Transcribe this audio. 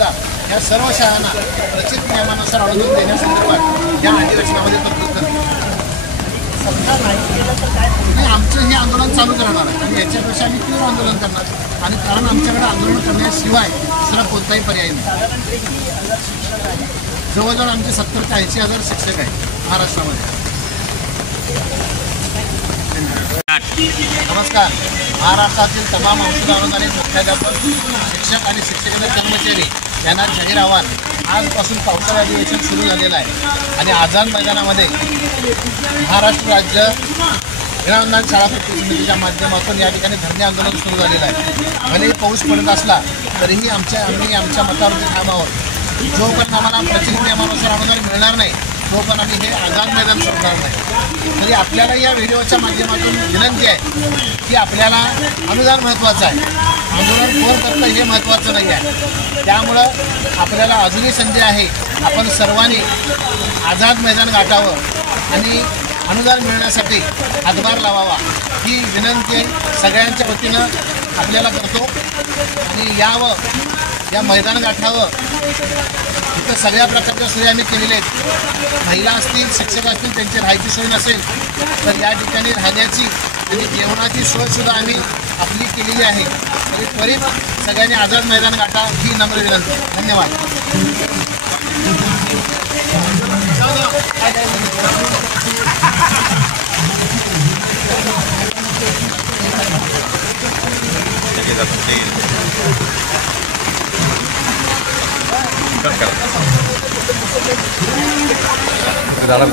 नर्मदा या सर्व शाळांना रचित नियमानुसार अनुदान देण्यासंदर्भात या अधिवेशनामध्ये तरतूद करतो. आमचं हे आंदोलन चालू करणार आहे आणि याच्यापेक्षा आम्ही तीव्र आंदोलन करणार आणि कारण आमच्याकडे आंदोलन करण्याशिवाय दुसरा कोणताही पर्याय नाही. जवळजवळ आमचे 70 ते 80,000 शिक्षक आहेत महाराष्ट्रामध्ये. नमस्कार. महाराष्ट्रातील तमाम औषध अनुदानित मुख्याध्यापक शिक्षक आणि शिक्षकेतर कर्मचारी यांना जाहीर आव्हान. आजपासून पावसाळी अधिवेशन सुरू झालेलं आहे आणि आझाद मैदानामध्ये महाराष्ट्र राज्य विनाअनुदान शाळा कृती समितीच्या माध्यमातून या ठिकाणी धरणे आंदोलन सुरू झालेलं आहे. भलेही पाऊस पडत असला तरीही आम्ही आमच्या मतावरती ठाम आहोत. जोपर्यंत आम्हाला प्रचलित नियमानुसार अनुदान मिळणार नाही तोपर्यंत आम्ही हे आझाद मैदान सोडणार नाही. तरी आपल्याला या व्हिडिओच्या माध्यमातून विनंती आहे की आपल्याला अनुदान महत्त्वाचं आहे, आंदोलन कोण करतं हे महत्त्वाचं नाही आहे. त्यामुळं आपल्याला अजूनही संधी आहे. आपण सर्वांनी आझाद मैदान गाठावं आणि अनुदान मिळण्यासाठी हातभार लावावा ही विनंती सगळ्यांच्या वतीनं आपल्याला करतो. आणि यावं, या मैदान गाठावं. इथं सगळ्या प्रकारच्या सोयी आम्ही केलेल्या आहेत. महिला असतील, शिक्षक असतील, त्यांची राहायची सोय नसेल तर या ठिकाणी राहण्याची आणि जेवणाची सोयसुद्धा आम्ही आपली केलेली आहे. तरी त्वरित सगळ्यांनी आझाद मैदान गाठा ही नम्र विनंती. धन्यवाद. झाला